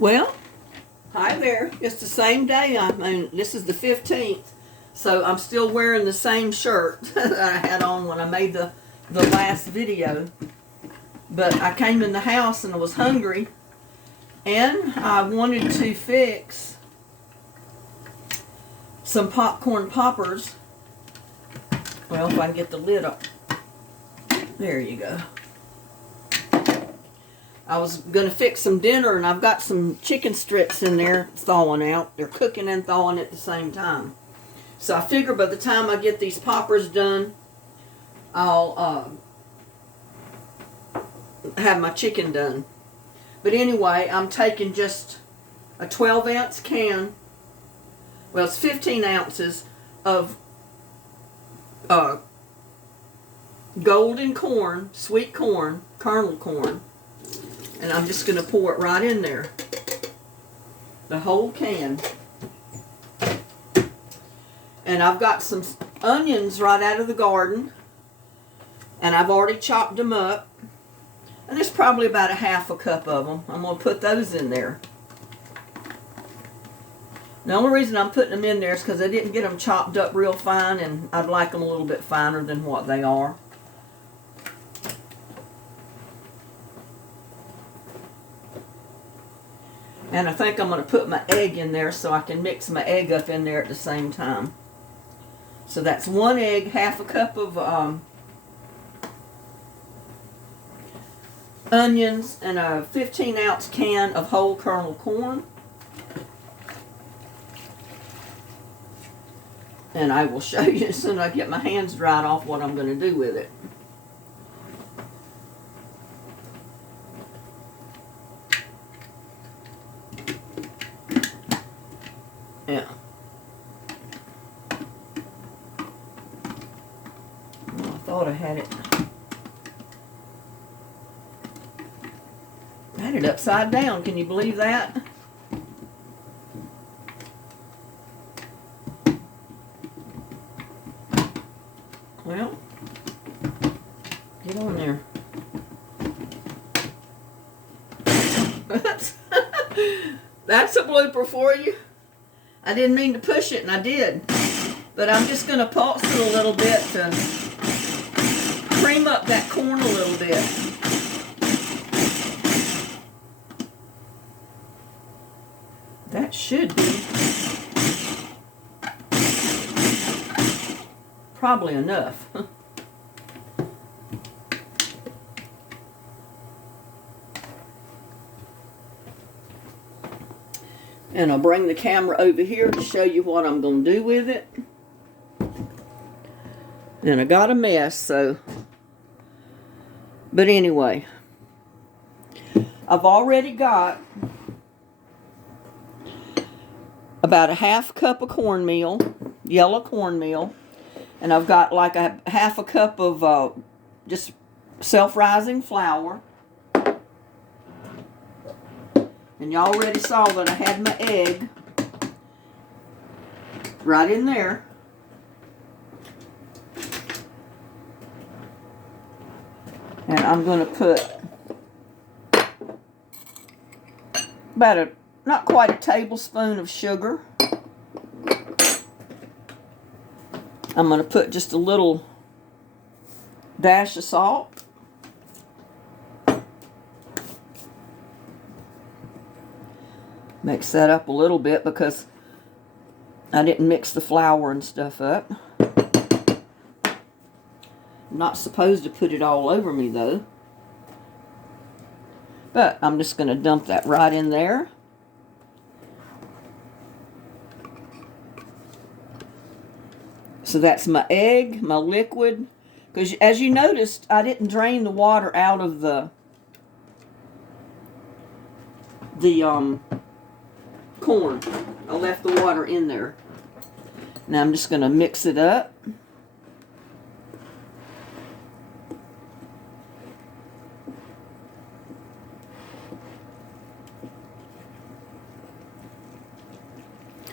Well, hi there. It's the same day. I mean, this is the 15th, so I'm still wearing the same shirt that I had on when I made the last video. But I came in the house and I was hungry, and I wanted to fix some popcorn poppers. Well, if I can get the lid up. There you go. I was going to fix some dinner, and I've got some chicken strips in there thawing out. They're cooking and thawing at the same time. So I figure by the time I get these poppers done, I'll have my chicken done. But anyway, I'm taking just a 12-ounce can. Well, it's 15 ounces of golden corn, sweet corn, kernel corn. And I'm just going to pour it right in there. The whole can. And I've got some onions right out of the garden. And I've already chopped them up. And there's probably about a half a cup of them. I'm going to put those in there. The only reason I'm putting them in there is because I didn't get them chopped up real fine. And I'd like them a little bit finer than what they are. And I think I'm going to put my egg in there so I can mix my egg up in there at the same time. So that's one egg, half a cup of onions, and a 15-ounce can of whole kernel corn. And I will show you as soon as I get my hands dried off what I'm going to do with it. Yeah. Well, I thought I had it. I had it upside down. Can you believe that? Well, get on there. That's a blooper for you. I didn't mean to push it, and I did. But I'm just going to pulse it a little bit to cream up that corn a little bit. That should be probably enough. And I'll bring the camera over here to show you what I'm going to do with it. And I got a mess, so. But anyway, I've already got about a half cup of cornmeal, yellow cornmeal. And I've got like a half a cup of just self-rising flour. And y'all already saw that I had my egg right in there. And I'm going to put about not quite a tablespoon of sugar. I'm going to put just a little dash of salt. Mix that up a little bit because I didn't mix the flour and stuff up. I'm not supposed to put it all over me though. But I'm just going to dump that right in there. So that's my egg, my liquid. Because as you noticed, I didn't drain the water out of the corn. I left the water in there. Now I'm just going to mix it up.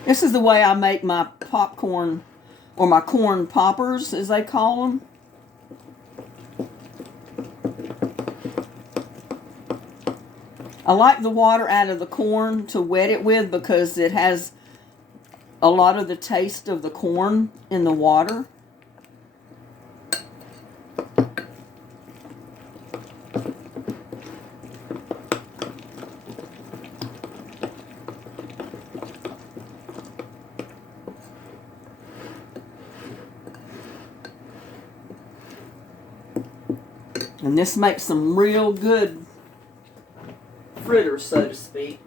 This is the way I make my popcorn, or my corn poppers as they call them. I like the water out of the corn to wet it with because it has a lot of the taste of the corn in the water. And this makes some real good fritters, so to speak.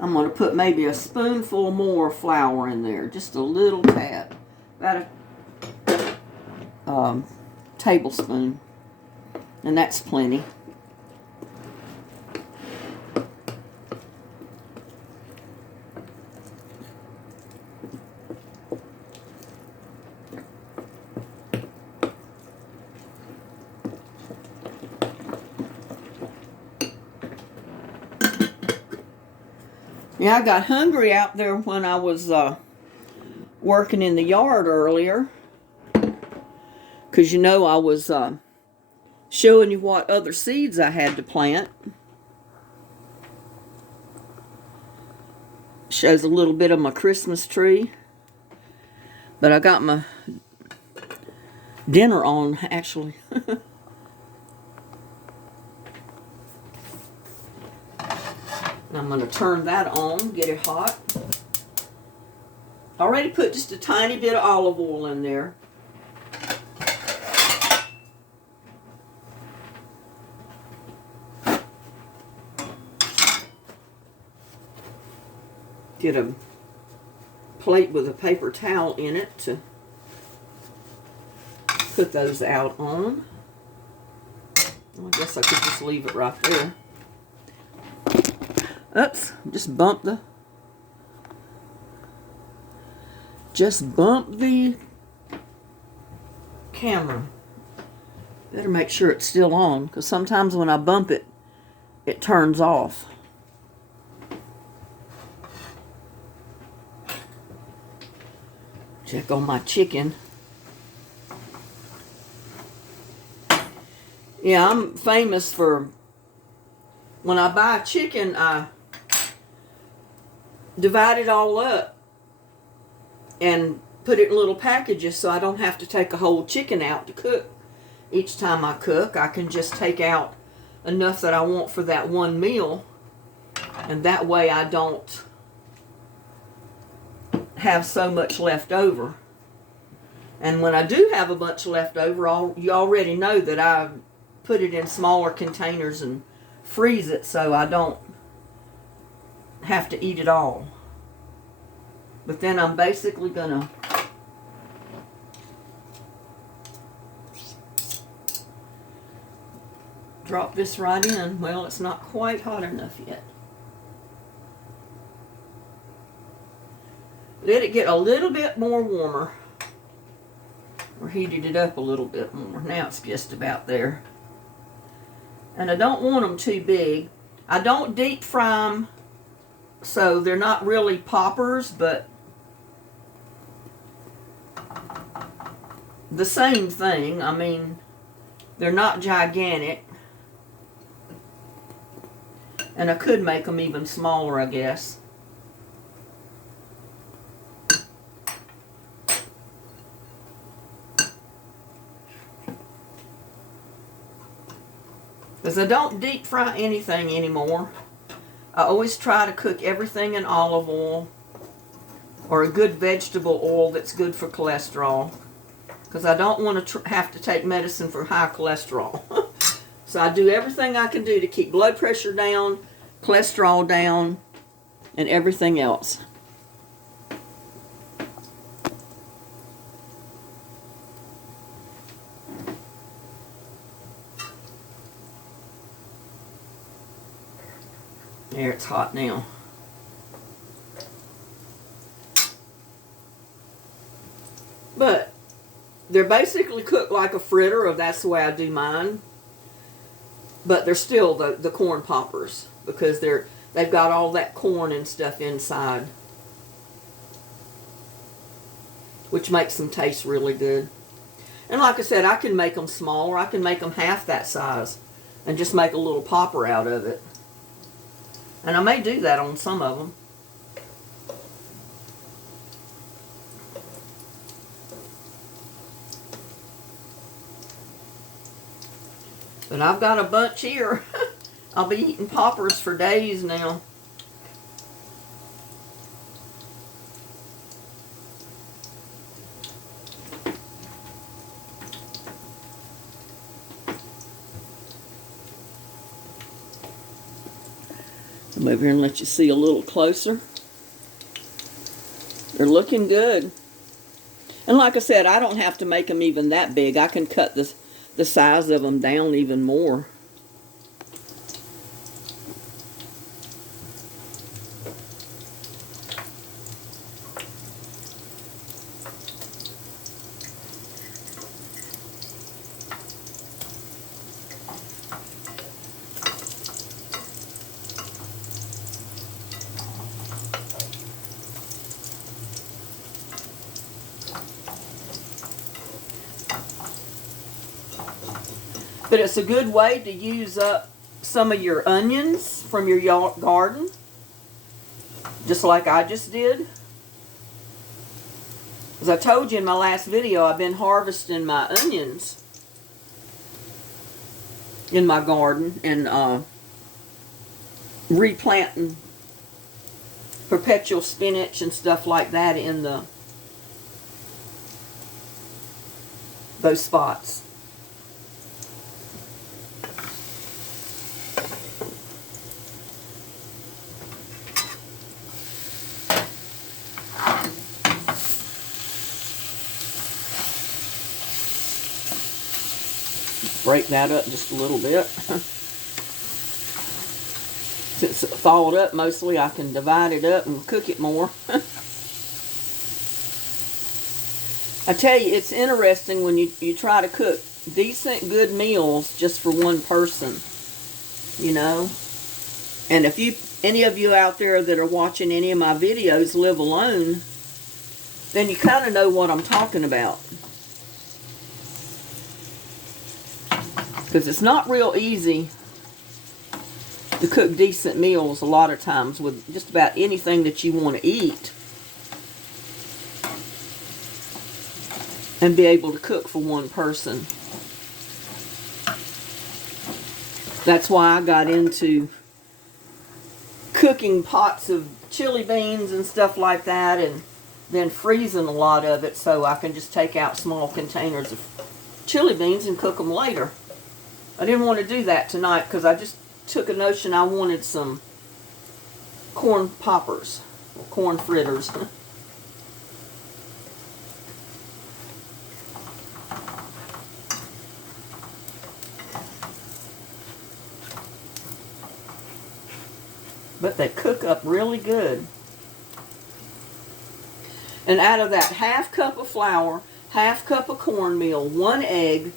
I'm going to put maybe a spoonful more flour in there, just a little tad, about a tablespoon, and that's plenty. Yeah, I got hungry out there when I was working in the yard earlier. Because, you know, I was showing you what other seeds I had to plant. Shows a little bit of my Christmas tree. But I got my dinner on, actually. I'm going to turn that on, get it hot. I already put just a tiny bit of olive oil in there. Get a plate with a paper towel in it to put those out on. I guess I could just leave it right there. Oops, just bump the camera. Better make sure it's still on, because sometimes when I bump it, it turns off. Check on my chicken. Yeah, I'm famous for, when I buy chicken, I divide it all up and put it in little packages so I don't have to take a whole chicken out to cook. Each time I cook, I can just take out enough that I want for that one meal, and that way I don't have so much left over. And when I do have a bunch left over, you already know that I put it in smaller containers and freeze it so I don't have to eat it all. But then I'm basically gonna drop this right in. Well, it's not quite hot enough yet. Let it get a little bit more warmer. Or heated it up a little bit more. Now it's just about there. And I don't want them too big. I don't deep fry them, so they're not really poppers, but the same thing. I mean, they're not gigantic. And I could make them even smaller, I guess. Because I don't deep fry anything anymore. I always try to cook everything in olive oil or a good vegetable oil that's good for cholesterol. Because I don't want to have to take medicine for high cholesterol. So I do everything I can do to keep blood pressure down, cholesterol down, and everything else. There, it's hot now. But they're basically cooked like a fritter, or that's the way I do mine. But they're still the corn poppers, because they've got all that corn and stuff inside, which makes them taste really good. And like I said, I can make them smaller. I can make them half that size, and just make a little popper out of it. And I may do that on some of them. But I've got a bunch here. I'll be eating poppers for days now. Come over here and let you see a little closer. They're looking good. And like I said, I don't have to make them even that big. I can cut the size of them down even more. But it's a good way to use up some of your onions from your garden, just like I just did. As I told you in my last video, I've been harvesting my onions in my garden and replanting perpetual spinach and stuff like that in those spots. Break that up just a little bit. Since it thawed up mostly, I can divide it up and cook it more. I tell you, it's interesting when you try to cook decent, good meals just for one person, you know. And if any of you out there that are watching any of my videos live alone, then you kind of know what I'm talking about. Because it's not real easy to cook decent meals a lot of times with just about anything that you want to eat. And be able to cook for one person. That's why I got into cooking pots of chili beans and stuff like that, and then freezing a lot of it so I can just take out small containers of chili beans and cook them later. I didn't want to do that tonight because I just took a notion I wanted some corn poppers, or corn fritters. But they cook up really good. And out of that half cup of flour, half cup of cornmeal, 1 egg,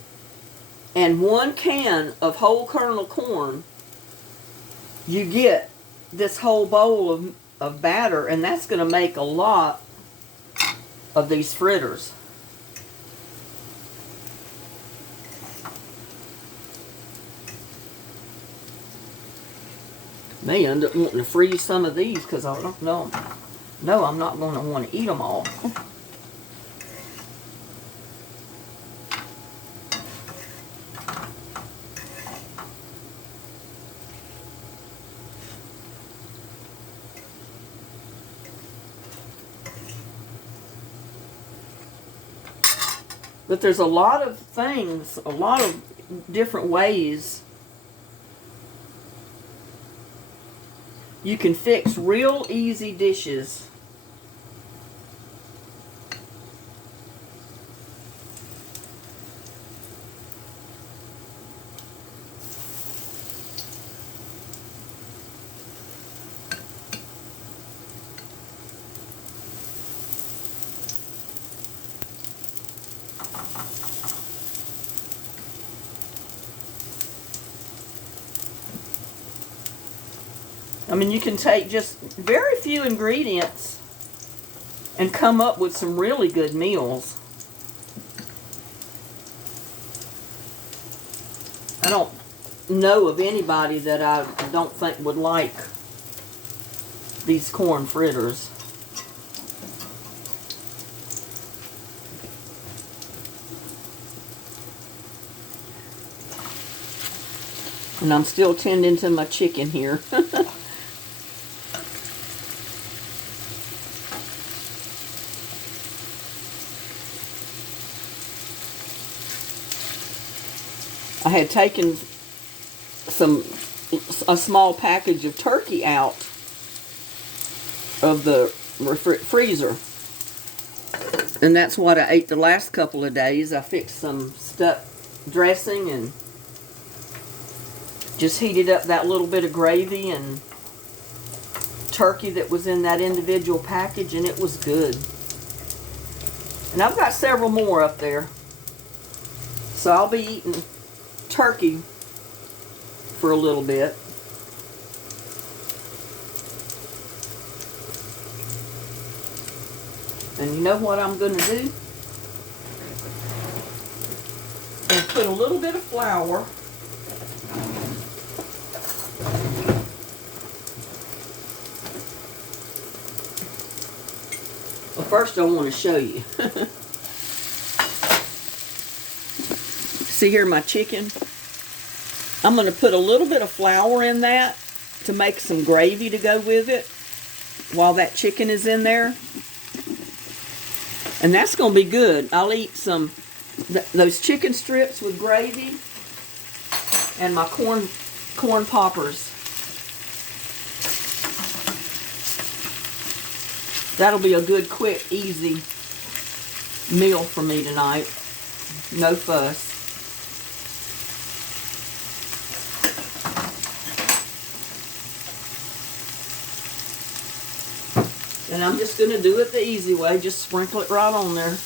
and 1 can of whole kernel corn, you get this whole bowl of batter, and that's going to make a lot of these fritters. May end up wanting to freeze some of these because I don't know. No, I'm not going to want to eat them all. But there's a lot of things, a lot of different ways you can fix real easy dishes. I mean, you can take just very few ingredients and come up with some really good meals. I don't know of anybody that I don't think would like these corn fritters. And I'm still tending to my chicken here. I had taken a small package of turkey out of the freezer. And that's what I ate the last couple of days. I fixed some stuffed dressing and just heated up that little bit of gravy and turkey that was in that individual package, and it was good. And I've got several more up there. So I'll be eating turkey for a little bit. And you know what I'm going to do? And put a little bit of flour well, first I want to show you. See here my chicken? I'm going to put a little bit of flour in that to make some gravy to go with it while that chicken is in there. And that's going to be good. I'll eat some those chicken strips with gravy and my corn poppers. That'll be a good, quick, easy meal for me tonight. No fuss. And I'm just going to do it the easy way. Just sprinkle it right on there.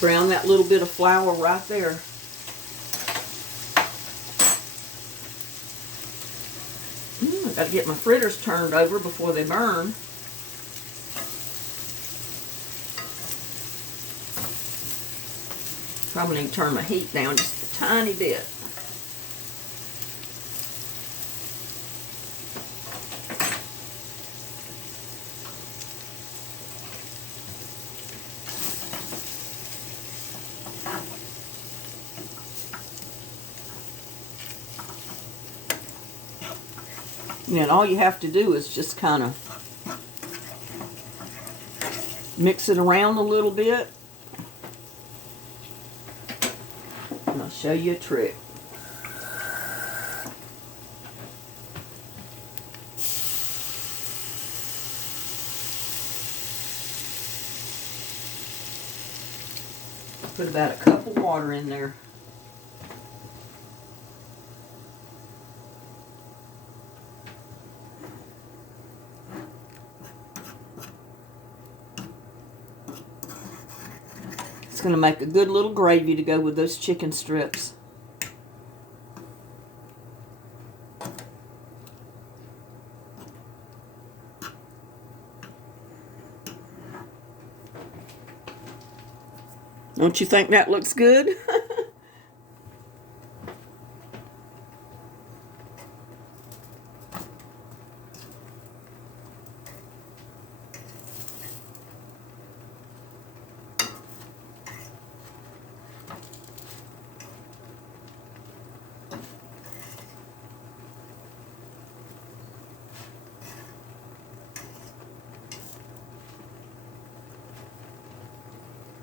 Brown that little bit of flour right there. I got to get my fritters turned over before they burn. Probably need to turn my heat down just a tiny bit. And all you have to do is just kind of mix it around a little bit. And I'll show you a trick. Put about a cup of water in there. It's going to make a good little gravy to go with those chicken strips. Don't you think that looks good?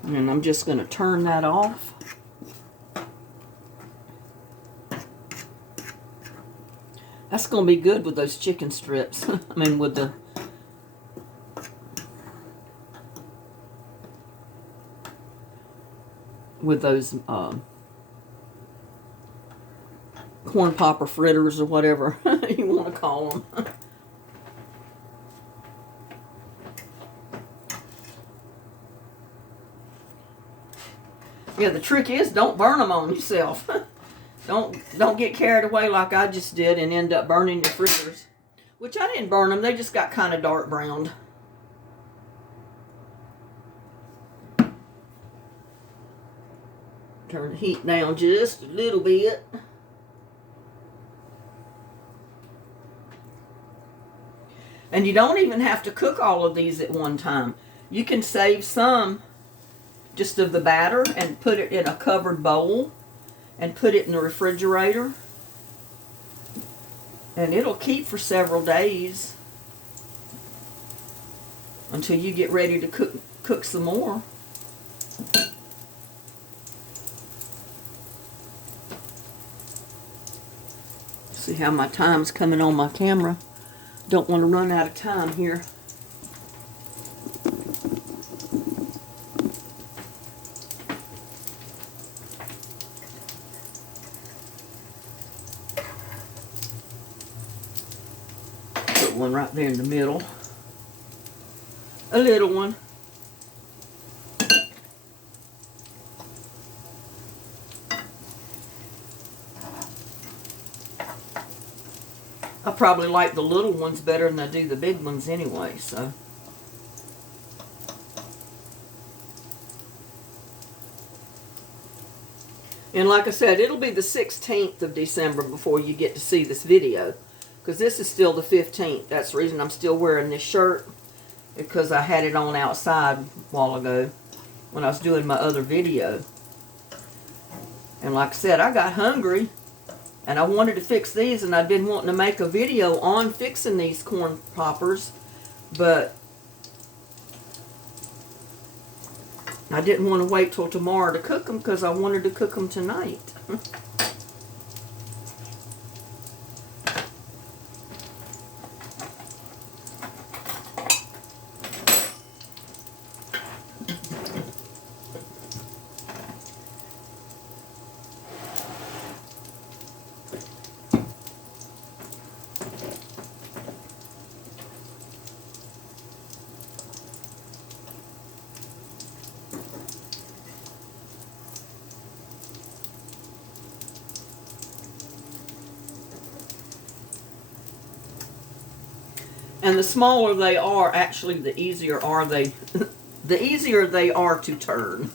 And I'm just going to turn that off. That's going to be good with those chicken strips. I mean, with those corn popper fritters or whatever you want to call them. Yeah, the trick is don't burn them on yourself. Don't get carried away like I just did and end up burning your fritters. Which I didn't burn them, they just got kind of dark browned. Turn the heat down just a little bit. And you don't even have to cook all of these at one time. You can save some just of the batter and put it in a covered bowl and put it in the refrigerator. And it'll keep for several days until you get ready to cook some more. See how my time's coming on my camera. Don't want to run out of time here. Put one right there in the middle. A little one. I probably like the little ones better than I do the big ones anyway, so. And like I said, it'll be the 16th of December before you get to see this video. Because this is still the 15th. That's the reason I'm still wearing this shirt. Because I had it on outside a while ago when I was doing my other video. And like I said, I got hungry. And I wanted to fix these, and I've been wanting to make a video on fixing these corn poppers, but I didn't want to wait till tomorrow to cook them because I wanted to cook them tonight. And the smaller they are, actually, the easier are they. The easier they are to turn.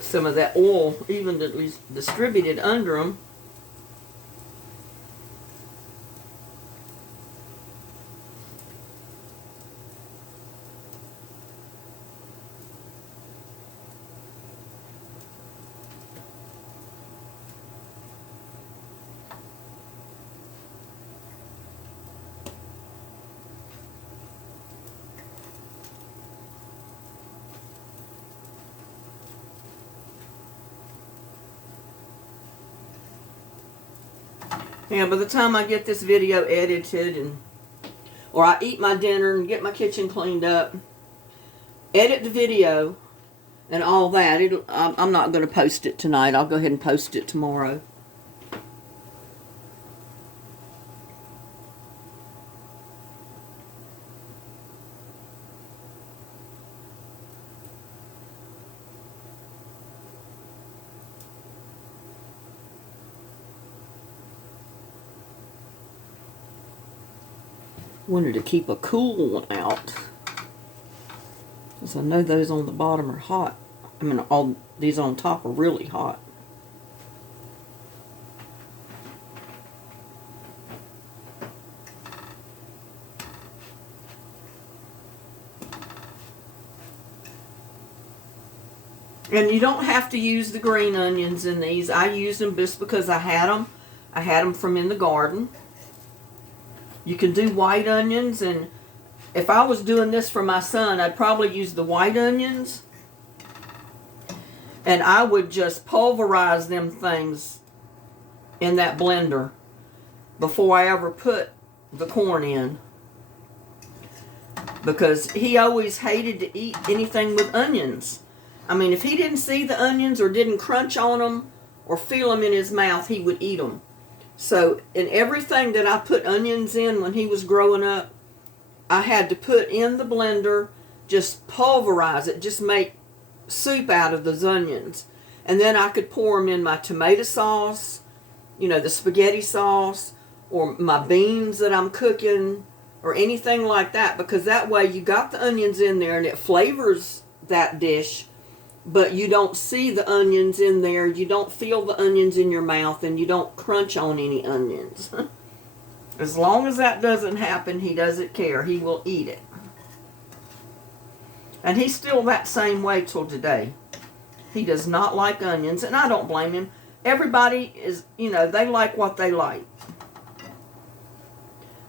Some of that oil, even that was distributed under them. Yeah, by the time I get this video edited or I eat my dinner and get my kitchen cleaned up, edit the video and all that, I'm not going to post it tonight. I'll go ahead and post it tomorrow. Wanted to keep a cool one out, because I know those on the bottom are hot. I mean, all these on top are really hot. And you don't have to use the green onions in these. I used them just because I had them. I had them from in the garden. You can do white onions, and if I was doing this for my son, I'd probably use the white onions. And I would just pulverize them things in that blender before I ever put the corn in. Because he always hated to eat anything with onions. I mean, if he didn't see the onions or didn't crunch on them or feel them in his mouth, he would eat them. So in everything that I put onions in when he was growing up, I had to put in the blender, just pulverize it, just make soup out of those onions. And then I could pour them in my tomato sauce, you know, the spaghetti sauce, or my beans that I'm cooking, or anything like that, because that way you got the onions in there and it flavors that dish, but you don't see the onions in there, you don't feel the onions in your mouth, and you don't crunch on any onions. As long as that doesn't happen, he doesn't care. He will eat it. And he's still that same way till today. He does not like onions, and I don't blame him. Everybody is, you know, they like what they like.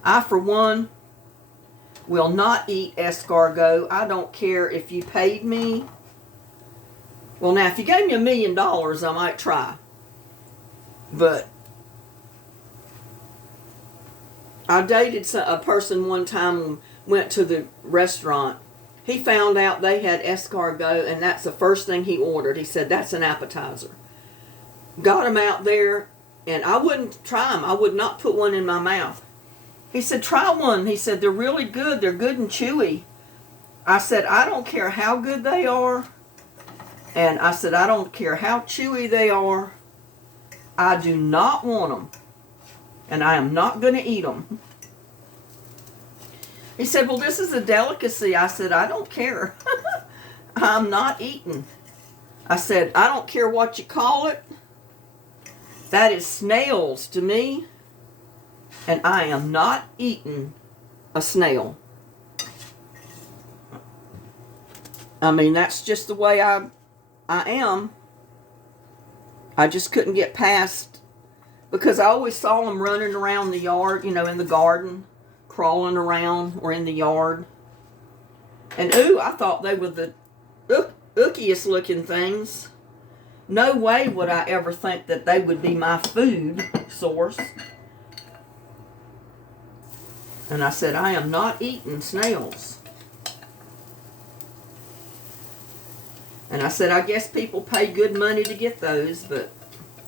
I, for one, will not eat escargot. I don't care if you paid me. Well, now, if you gave me $1 million, I might try. But I dated a person one time and went to the restaurant. He found out they had escargot, and that's the first thing he ordered. He said, that's an appetizer. Got him out there, and I wouldn't try them. I would not put one in my mouth. He said, try one. He said, they're really good. They're good and chewy. I said, I don't care how good they are. And I said, I don't care how chewy they are. I do not want them. And I am not going to eat them. He said, well, this is a delicacy. I said, I don't care. I'm not eating. I said, I don't care what you call it. That is snails to me. And I am not eating a snail. I mean, that's just the way I am. I just couldn't get past, because I always saw them running around the yard, you know, in the garden, crawling around, or in the yard. And ooh, I thought they were the ookiest looking things. No way would I ever think that they would be my food source. And I said, I am not eating snails. And I said, I guess people pay good money to get those, but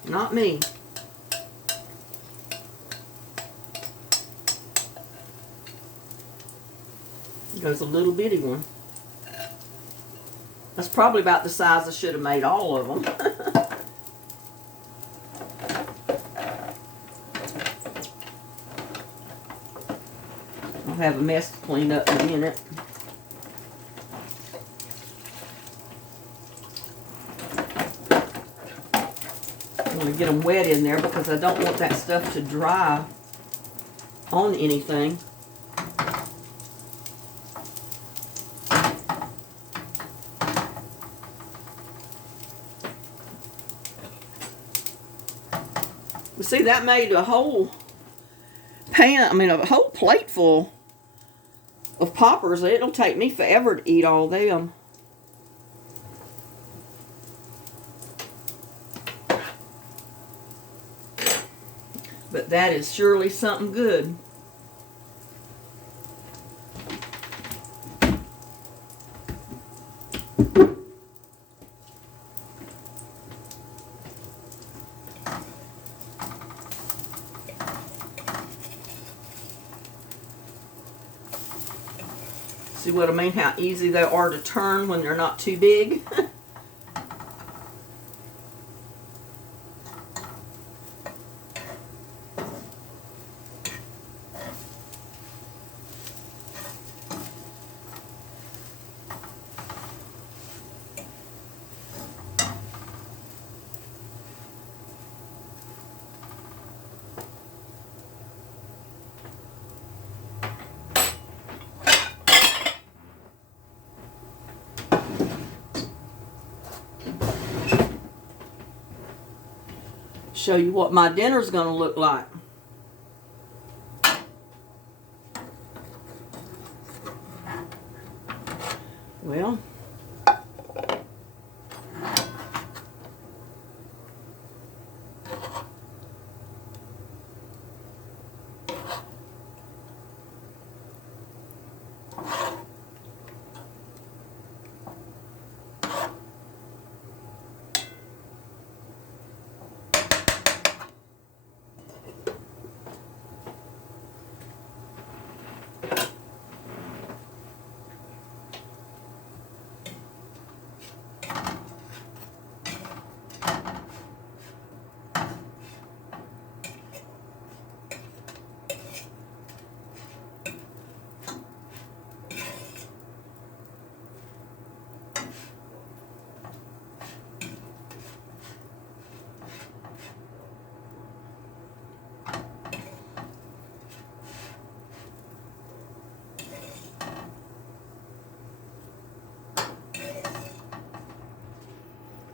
not me. Goes a little bitty one. That's probably about the size I should have made all of them. I'll have a mess to clean up in a minute. I'm going to get them wet in there because I don't want that stuff to dry on anything. But see, that made a whole a whole plate full of poppers. It'll take me forever to eat all them. But that is surely something good. See what I mean? How easy they are to turn when they're not too big. Show you what my dinner's going to look like. Well,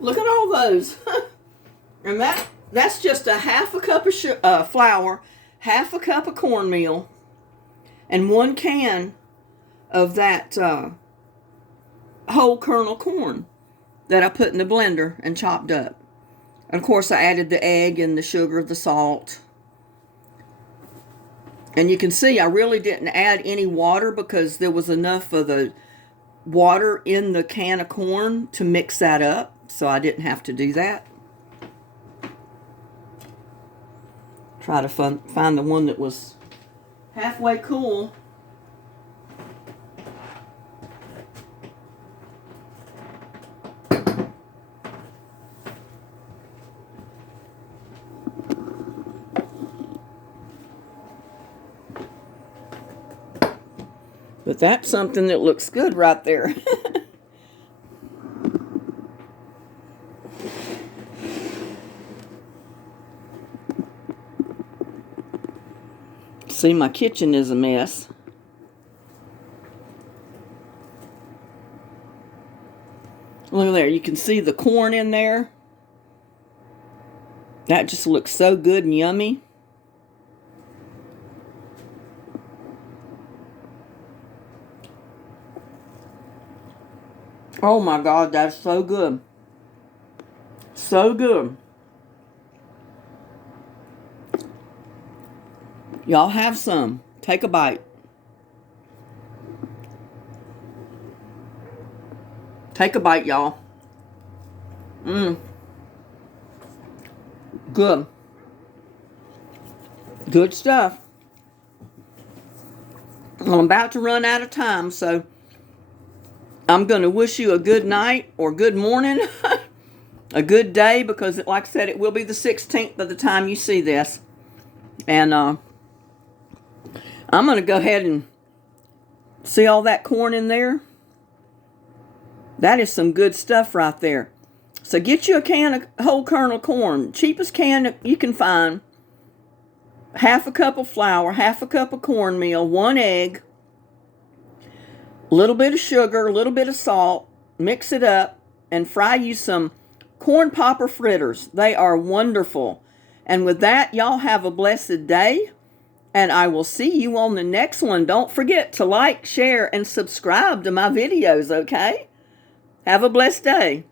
Look at all those. And that's just a half a cup of flour, half a cup of cornmeal, and 1 can of that whole kernel corn that I put in the blender and chopped up. And of course I added the egg and the sugar, the salt. And you can see I really didn't add any water because there was enough of the water in the can of corn to mix that up. So I didn't have to do that. Try to find the one that was halfway cool. But that's something that looks good right there. See, my kitchen is a mess. Look there, you can see the corn in there. That just looks so good and yummy. Oh my God, that's so good. So good. Y'all have some. Take a bite. Take a bite, y'all. Good. Good stuff. I'm about to run out of time, so I'm going to wish you a good night or good morning, a good day, because like I said, it will be the 16th by the time you see this. And I'm going to go ahead and see all that corn in there. That is some good stuff right there. So get you a can of whole kernel corn, cheapest can you can find. Half a cup of flour, half a cup of cornmeal, 1 egg, a little bit of sugar, a little bit of salt. Mix it up and fry you some corn popper fritters. They are wonderful. And with that, y'all have a blessed day. And I will see you on the next one. Don't forget to like, share, and subscribe to my videos, okay? Have a blessed day.